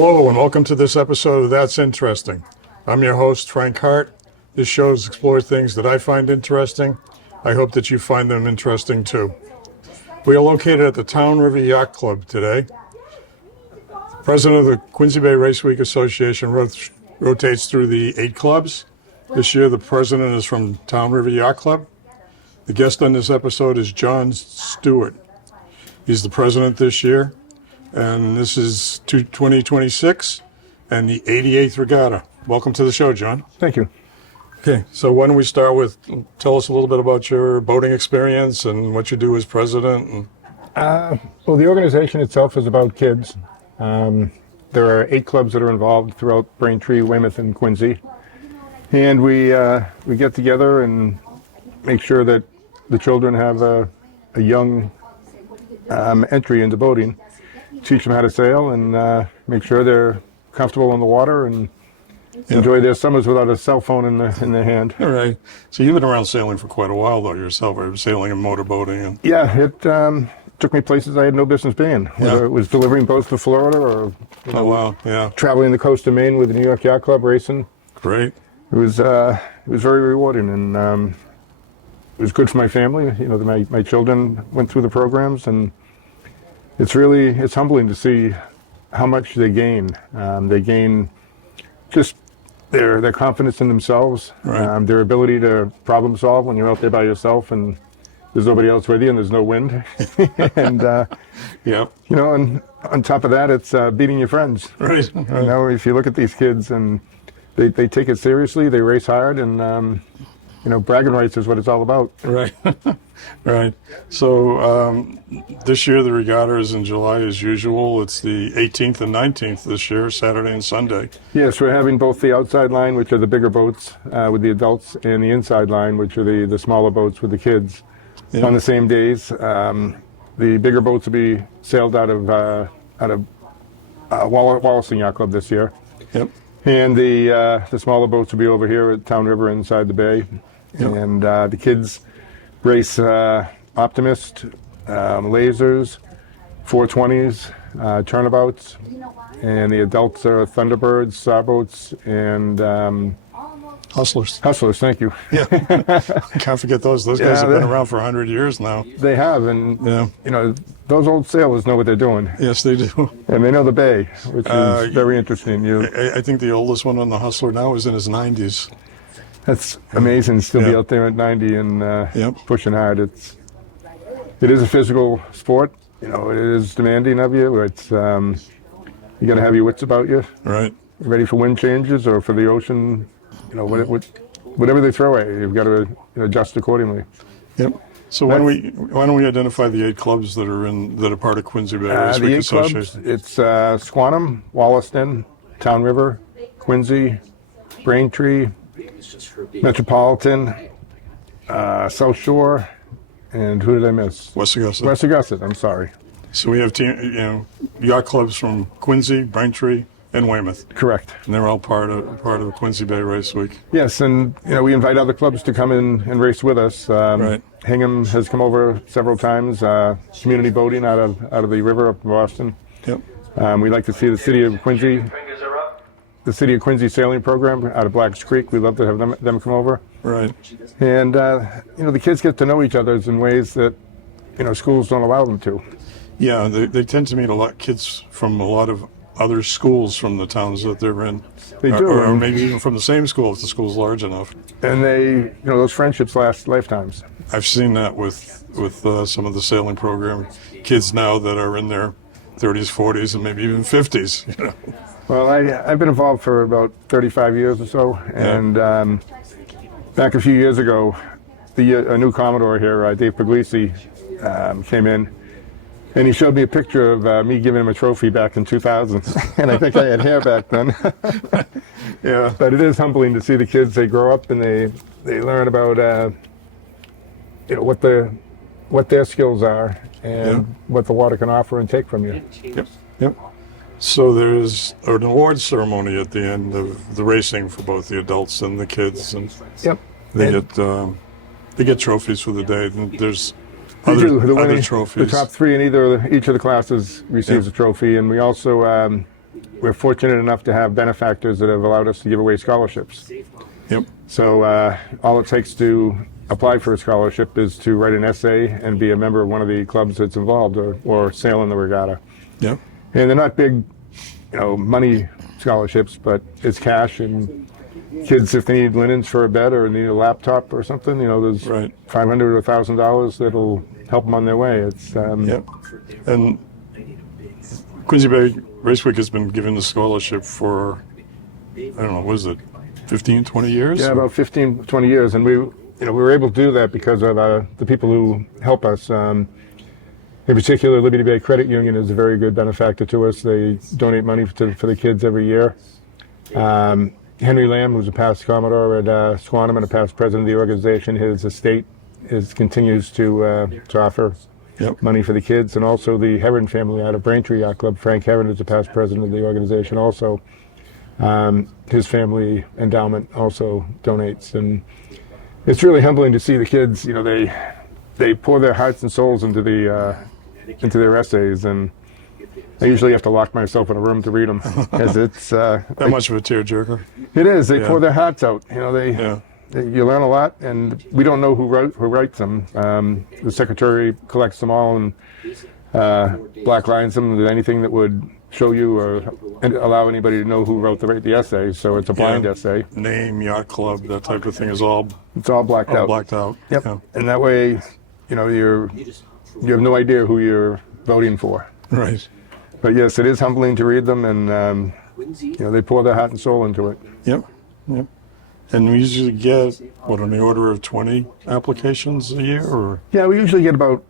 Hello and welcome to this episode of That's Interesting. I'm your host, Frank Hart. This show explores things that I find interesting. I hope that you find them interesting too. We are located at the Town River Yacht Club today. President of the Quincy Bay Race Week Association rotates through the 8 clubs. This year the president is from Town River Yacht Club. The guest on this episode is John Stewart. He's the president this year. And this is 2026 and the 88th regatta. Welcome to the show, John. Thank you. Okay, so why don't we start with, tell us a little bit about your boating experience and what you do as president. Well, the organization itself is about kids. There are 8 clubs that are involved throughout Braintree, Weymouth, and Quincy. And we get together and make sure that the children have a young entry into boating. Teach them how to sail and make sure they're comfortable in the water and enjoy their summers without a cell phone in their hand. All right. So you've been around sailing for quite a while, though, yourself. Or sailing and motorboating. And... Yeah, it took me places I had no business being. Whether it was delivering boats to Florida or traveling the coast of Maine with the New York Yacht Club racing. Great. It was very rewarding, and it was good for my family. You know, my children went through the programs, and it's humbling to see how much they gain. They gain just their confidence in themselves, right. Their ability to problem solve when you're out there by yourself and there's nobody else with you and there's no wind. And, you know, and on top of that, it's beating your friends. Right. You know, if you look at these kids and they take it seriously, they race hard, and, you know, bragging rights is what it's all about. Right. Right. So this year the regatta is in July as usual. It's the 18th and 19th this year, Saturday and Sunday. Yes, we're having both the outside line, which are the bigger boats with the adults, and the inside line, which are the smaller boats with the kids, on the same days. The bigger boats will be sailed out of Wollaston Yacht Club this year. Yep. And the smaller boats will be over here at Town River inside the bay. Yep. And the kids race Optimist, Lasers, 420s, turnabouts, and the adults are Thunderbirds, Sawboats, and Hustlers. Hustlers, thank you. Yeah, can't forget those. Those guys have been around for 100 years now. They have, and you know, those old sailors know what they're doing. Yes, they do. And they know the bay, which is very interesting. I think the oldest one on the Hustler now is in his 90s. That's amazing. Still be out there at 90 and pushing hard. It is a physical sport. You know, it is demanding of you. It's you got to have your wits about you. Right. Ready for wind changes or for the ocean. You know, whatever they throw at you, you've got to adjust accordingly. Yep. So why don't we identify the 8 clubs that are part of Quincy Bay Race Week Association? It's Squantum, Wollaston, Town River, Quincy, Braintree, Metropolitan, South Shore, and who did I miss? West Augusta. West Augusta, I'm sorry. So we have yacht clubs from Quincy, Braintree, and Weymouth. Correct. And they're all part of Quincy Bay Race Week. Yes, and you know, we invite other clubs to come in and race with us. Right. Hingham has come over several times. Community boating out of the river up in Boston. Yep. We like to see the city of Quincy sailing program out of Blacks Creek. We'd love to have them come over. Right. And you know, the kids get to know each other in ways that, you know, schools don't allow them to. Yeah, they tend to meet kids from a lot of other schools from the towns that they're in. They do. Or maybe even from the same school if the school's large enough. And you know, those friendships last lifetimes. I've seen that with some of the sailing program kids now that are in their 30s, 40s, and maybe even 50s. You know. Well, I've been involved for about 35 years or so, and back a few years ago, a new Commodore here, Dave Puglisi, came in. And he showed me a picture of me giving him a trophy back in 2000. And I think I had hair back then. Yeah. But it is humbling to see the kids. They grow up and they learn about you know, what their skills are and what the water can offer and take from you. Yep. Yep. So there's an awards ceremony at the end of the racing for both the adults and the kids. And they get trophies for the day. And there's other trophies. The top 3 in each of the classes receives a trophy, and we also we're fortunate enough to have benefactors that have allowed us to give away scholarships. Yep. So all it takes to apply for a scholarship is to write an essay and be a member of one of the clubs that's involved, or sail in the regatta. Yep. And they're not big, money scholarships, but it's cash, and kids, if they need linens for a bed or need a laptop or something, there's Right. $500 or $1,000 that'll help them on their way. It's Yep. And Quincy Bay Race Week has been given the scholarship for, I don't know, what is it, 15, 20 years? yeah, about 15, 20 years, and we were able to do that because of the people who help us. In particular, Liberty Bay Credit Union is a very good benefactor to us. They donate money for the kids every year. Henry Lamb, who's a past Commodore at Squantum and a past president of the organization, his estate continues to offer Yep. money for the kids. And also the Heron family out of Braintree Yacht Club, Frank Heron is a past president of the organization also. His family endowment also donates. And it's really humbling to see the kids, they pour their hearts and souls into their essays, and I usually have to lock myself in a room to read them, as it's That much of a tearjerker. it is. They Yeah. pour their hearts out. Yeah. You learn a lot, and we don't know who writes them. The secretary collects them all and black lines them. Anything that would show you or allow anybody to know who wrote the essay. So it's a blind Yeah. essay. Name, yacht club, that type of thing is all It's all blacked out. blacked out. Yep. Yeah. And that way, you have no idea who you're voting for. Right. But yes, it is humbling to read them, and they pour their heart and soul into it. Yep. Yep. And we usually get, on the order of 20 applications a year, or? Yeah, we usually get about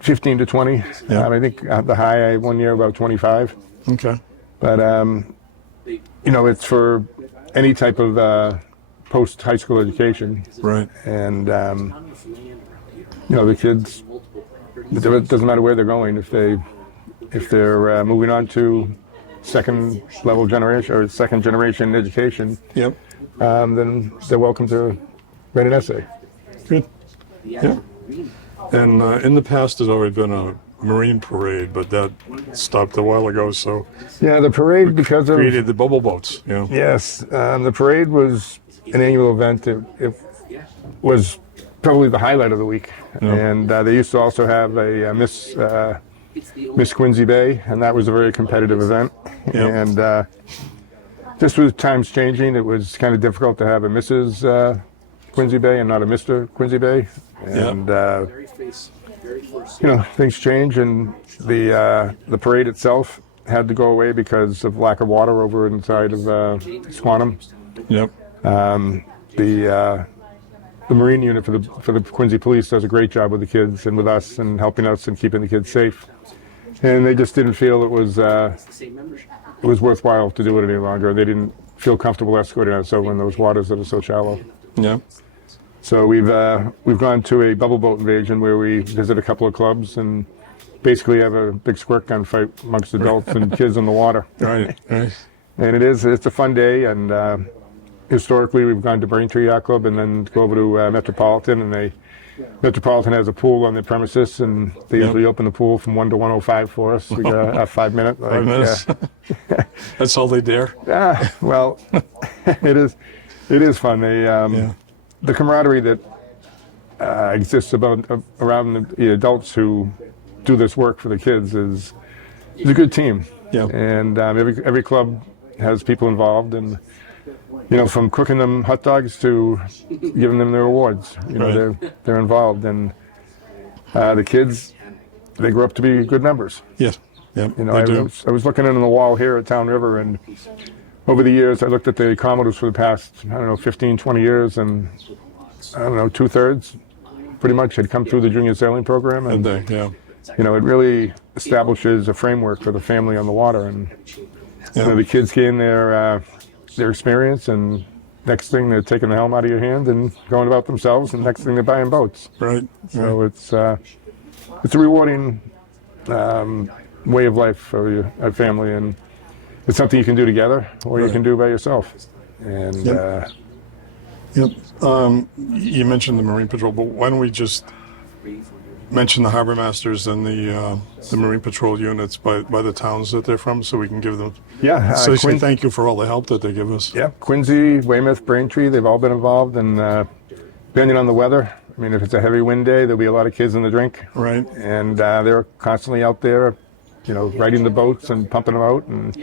15 to 20. Yeah. I think the high one year about 25. Okay. But it's for any type of post high school education, Right. and the kids. It doesn't matter where they're going. If they're moving on to second generation education, Yep. then they're welcome to write an essay. Good. Yeah. And in the past, there's already been a marine parade, but that stopped a while ago. So Yeah, the parade, because of created the bubble boats. yes, the parade was an annual event. It was probably the highlight of the week, Yeah. and they used to also have a Miss Quincy Bay, and that was a very competitive event. Yeah. And just with times changing, it was kind of difficult to have a Mrs. Quincy Bay and not a Mr. Quincy Bay. And things change, and the parade itself had to go away because of lack of water over inside of Squantum. Yep. The Marine unit for the Quincy Police does a great job with the kids and with us and helping us and keeping the kids safe. And they just didn't feel it was worthwhile to do it any longer. They didn't feel comfortable escorting us over in those waters that are so shallow. Yeah. So we've gone to a bubble boat invasion where we visit a couple of clubs and basically have a big squirt gun fight amongst adults and kids in the water. Right. Right. And it's a fun day, and historically we've gone to Braintree Yacht Club and then go over to Metropolitan, and Metropolitan has a pool on their premises, and they usually open the pool from 1 to 1:05 for us. We got a 5 minute. 5 minutes. That's all they dare. Well, it is fun. The camaraderie that exists around the adults who do this work for the kids is a good team. Yeah. And every club has people involved, and from cooking them hot dogs to giving them their awards, Right. they're involved, and the kids, they grow up to be good members. Yes. Yep. I They do. was looking in on the wall here at Town River, and over the years I looked at the Commodores for the past 15, 20 years, and 2/3 pretty much had come through the junior sailing program, and Yeah. it really establishes a framework for the family on the water, and the kids gain their experience, and next thing they're taking the helm out of your hand and going about themselves, and next thing they're buying boats. Right. So it's a rewarding way of life for a family, and it's something you can do together or you Right. can do by yourself. And Yep. You mentioned the Marine Patrol, but why don't we just mention the harbor masters and the Marine Patrol units by the towns that they're from, so we can give them. Yeah, So say thank you for all the help that they give us. Yeah, Quincy, Weymouth, Braintree, they've all been involved, and depending on the weather, I mean, if it's a heavy wind day, there'll be a lot of kids in the drink. Right. And they're constantly out there, riding the boats and pumping them out and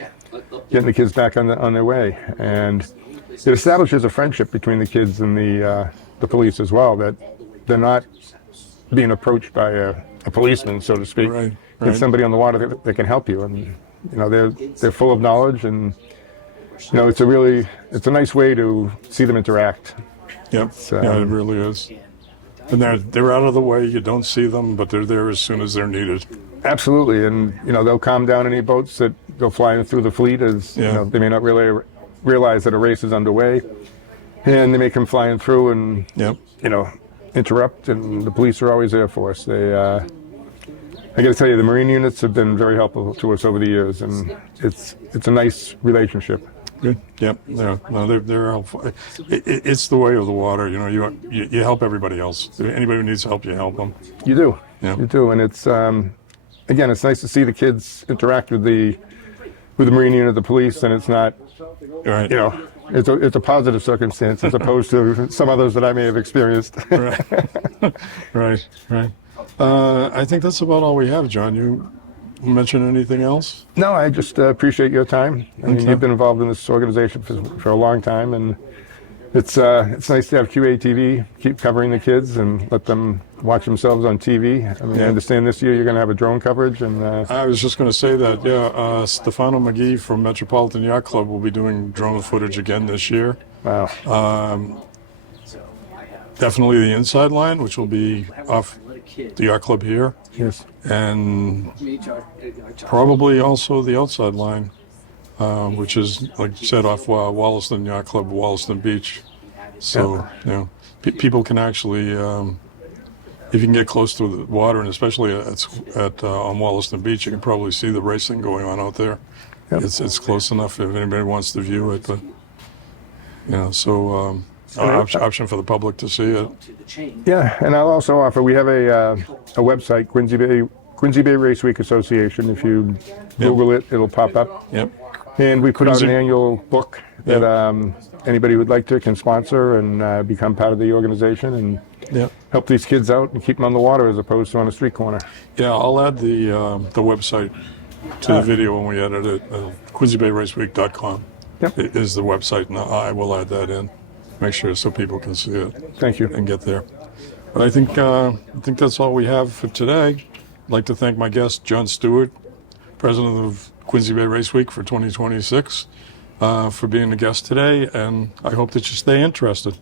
getting the kids back on their way. And it establishes a friendship between the kids and the police as well, that they're not being approached by a policeman, so to speak. Right. It's somebody on the water that can help you. And, they're full of knowledge, and, it's a nice way to see them interact. Yep. Yeah, it really is. And they're out of the way. You don't see them, but they're there as soon as they're needed. Absolutely, and they'll calm down any boats that go flying through the fleet, as they may not really realize that a race is underway, and they may come flying through and interrupt. And the police are always there for us. I got to tell you, the Marine units have been very helpful to us over the years, and it's a nice relationship. Good. Yep. Yeah. No, they're helpful. It's the way of the water. You help everybody else. Anybody who needs help, you help them. You do. Yeah. You do, and it's again, it's nice to see the kids interact with the Marine unit, the police, and it's not, Right. it's a positive circumstance as opposed to some others that I may have experienced. Right. Right. I think that's about all we have, John. You mention anything else? No, I just appreciate your time. I mean, you've been involved in this organization for a long time, and it's nice to have QATV keep covering the kids and let them watch themselves on TV. I mean, I understand this year you're going to have a drone coverage, and I was just going to say that. Yeah, Stefano McGee from Metropolitan Yacht Club will be doing drone footage again this year. wow. Definitely the inside line, which will be off the yacht club here. Yes. And probably also the outside line, which is, like you said, off Wollaston Yacht Club, Wollaston Beach. So, people can actually, if you can get close to the water, and especially on Wollaston Beach, you can probably see the racing going on out there. Yep. It's close enough if anybody wants to view it. But, option for the public to see it. Yeah, and I'll also offer, we have a website, Quincy Bay Race Week Association. If you Google it, it'll pop up. Yep. And we put out an annual book that anybody who would like to can sponsor and become part of the organization and help these kids out and keep them on the water as opposed to on a street corner. Yeah, I'll add the website to the video when we edit it. QuincyBayRaceWeek.com is the website, and I will add that in. Make sure so people can see it. Thank you. And get there. But I think that's all we have for today. I'd like to thank my guest, John Stewart, president of Quincy Bay Race Week for 2026, for being a guest today, and I hope that you stay interested.